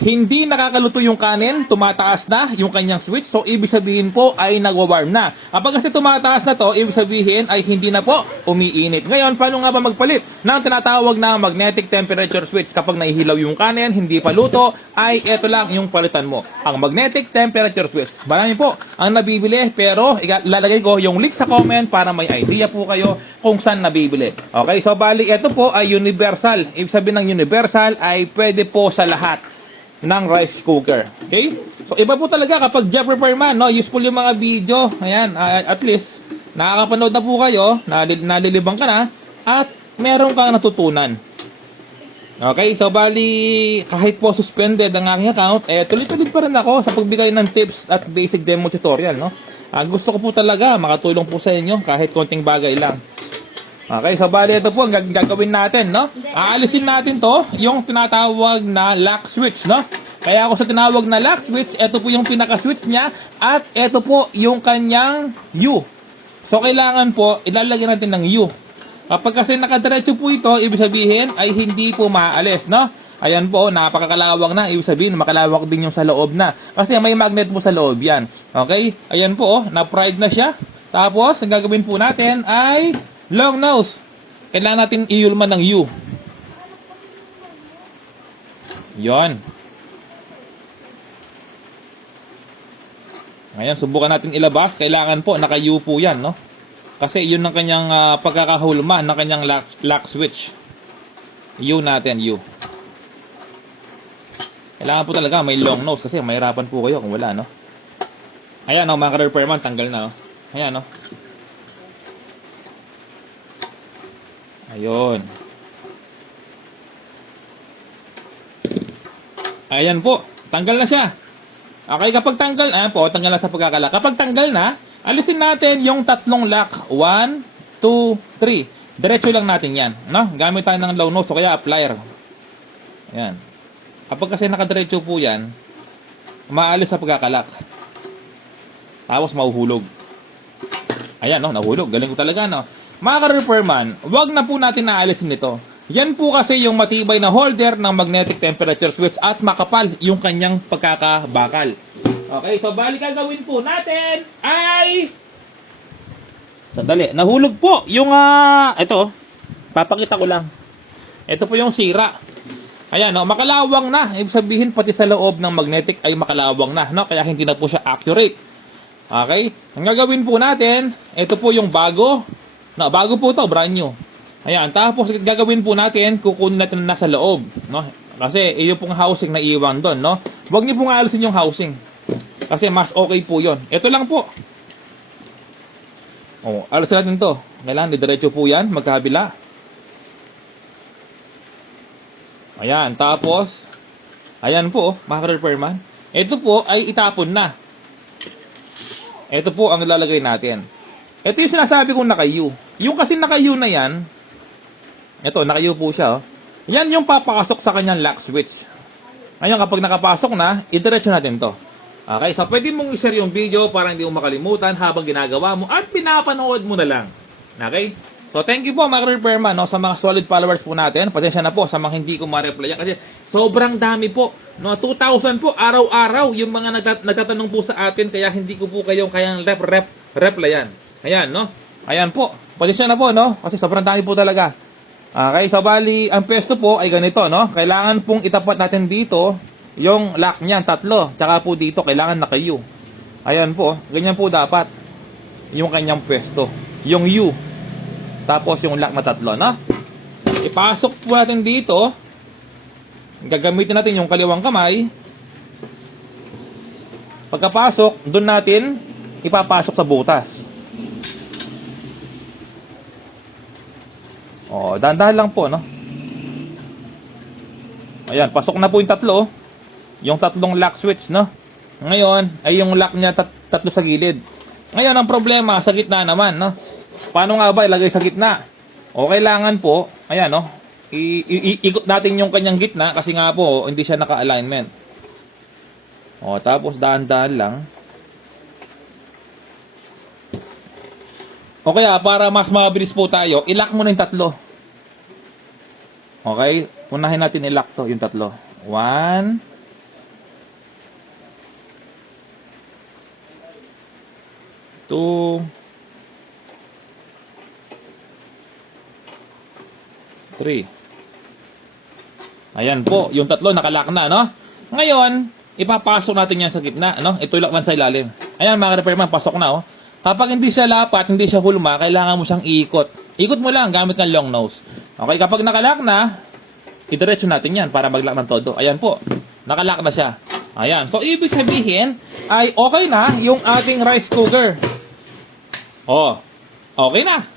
hindi nakakaluto yung kanin, tumataas na yung kanyang switch. So, ibig sabihin po ay nagwa-warm na. Kapag kasi tumataas na to, ibig sabihin ay hindi na po umiinit. Ngayon, paano nga ba magpalit ng tinatawag na magnetic temperature switch? Kapag nahihilaw yung kanin, hindi pa luto, ay eto lang yung palitan mo. Ang magnetic temperature switch. Marami po ang nabibili, pero ilalagay ko yung link sa comment para may idea po kayo kung saan nabibili. Okay, so bali, ito po ay universal. Ibig sabihin ng universal ay pwede po sa lahat ng rice cooker. Okay? So, iba po talaga kapag job repair man, no? Useful yung mga video. Ayan, at least, nakakapanood na po kayo, nalil- nalilibang ka na, at meron kang natutunan. Okay, so bali, kahit po suspended ang aking account, eh, tuloy-tuloy pa rin ako sa pagbigay ng tips at basic demo tutorial, no? Ah, gusto ko po talaga makatulong po sa inyo kahit konting bagay lang. Okay, so bali ito po ang gag- gagawin natin, no? Aalisin natin to, yung tinatawag na lock switch, no? Kaya ako sa tinawag na lock switch, ito po yung pinaka-switch niya at ito po yung kanyang U. So kailangan po ilalagay natin ng U. Kapag kasi nakadiretso po ito, ibig sabihin ay hindi po maaalis, no? Ayan po, napakakalawang na. Ibig sabihin, makalawak din yung sa loob na. Kasi may magnet po sa loob yan. Okay? Ayan po, oh, na-fried na siya. Tapos, ang gagawin po natin ay long nose. Kailangan natin iulman ng U. Yon. Ngayon, subukan natin ilabas. Kailangan po, naka-U po yan, no? Kasi yun ang kanyang ah, pagkakahulma ng kanyang lock, lock switch. U natin, U. Kailangan po talaga may long nose kasi mahirapan po kayo kung wala, no? Ayan, no, mga ka-repairman, tanggal na, no? Ayan, no? Ayun. Ayan po, tanggal na siya. Okay, kapag tanggal, ayan po, tanggal na sa pagkakala. Kapag tanggal na, alisin natin yung tatlong lock. 1, 2, 3. Diretso lang natin yan. No? Gamit tayo ng low nose o kaya plier. Ayan. Kapag kasi nakadiretso po yan, maalis sa pagkakalak. Tapos mahuhulog. Ayan, no, nahulog. Galing ko talaga, no. Mga ka-repairman, wag na po natin naalisin ito. Yan po kasi yung matibay na holder ng magnetic temperature switch at makapal yung kanyang pagkakabakal. Okay, so balik ang gawin po natin ay... Sandali, nahulog po yung, ah, ito, papakita ko lang. Ito po yung sira. Ayan, no, makalawang na. Ibig sabihin, pati sa loob ng magnetic ay makalawang na, no? Kaya hindi na po siya accurate. Okay? Ang gagawin po natin, ito po yung bago. No, bago po to, brand new. Ayan, tapos gagawin po natin, kukunin natin na nasa loob, no? Kasi iyo pong housing na iwan doon, no? Huwag niyo pong alisin yung housing. Kasi mas okay po 'yon. Ito lang po. Oh, alisin natin 'to. Kailangan diretso po 'yan, magkabila. Ayan, tapos ayan po, mga repairman. Ito po ay itapon na. Ito po ang ilalagay natin. Ito yung sinasabi kong naka-U. Yung kasi naka-U na yan, ito, naka-U po siya. Oh. Yan yung papakasok sa kanyang lock switch. Ngayon, kapag nakapasok na, idiretso natin to. Okay, so pwede mong i-share yung video para hindi mo makalimutan habang ginagawa mo at pinapanood mo na lang. Okay? So, thank you po mga repairman no, sa mga solid followers po natin. Pasensya na po sa mga hindi ko ma-replyan kasi sobrang dami po. No, 2,000 po araw-araw yung mga nagtat- nagtatanong po sa atin kaya hindi ko po kayong kayang rep rep replyan. Ayan, no? Ayan po. Pasensya na po, no? Kasi sobrang dami po talaga. Okay, so bali, ang pwesto po ay ganito, no? Kailangan pong itapat natin dito yung lock niyan, tatlo. Tsaka po dito, kailangan naka-U. Ayan po, ganyan po dapat yung kanyang pwesto. Yung U. Tapos yung lock na tatlo, no? Ipasok po natin dito. Gagamitin natin yung kaliwang kamay. Pagkapasok, doon natin ipapasok sa butas. Oh, dahan-dahan lang po, no? Ayan, pasok na po yung tatlo. oh. Yung tatlong lock switch, no? Ngayon, ay yung lock niya tat- tatlo sa gilid. Ngayon, ang problema, sa gitna naman, no? Paano nga ba ilagay sa gitna? O kailangan po, ayan, no? I- ikot natin yung kanyang gitna kasi nga po, hindi siya naka-alignment. O, tapos dahan-dahan lang. O kaya, para mas mabilis po tayo, ilock mo na yung tatlo. Okay? Unahin natin ilock to, yung tatlo. One. Two. Three. Ayan po, yung tatlo nakalak na, no? Ngayon, ipapasok natin yan sa gitna, no? Ito yung lakban sa ilalim. Ayan, mga repairman, pasok na, oh. Kapag hindi siya lapat, hindi siya hulma, kailangan mo siyang ikot. Ikot mo lang gamit ng long nose. Okay, kapag nakalak na, idiretso natin yan para maglak ng todo. Ayan po, nakalak na siya. Ayan, so ibig sabihin ay okay na yung ating rice cooker. Oh, okay na.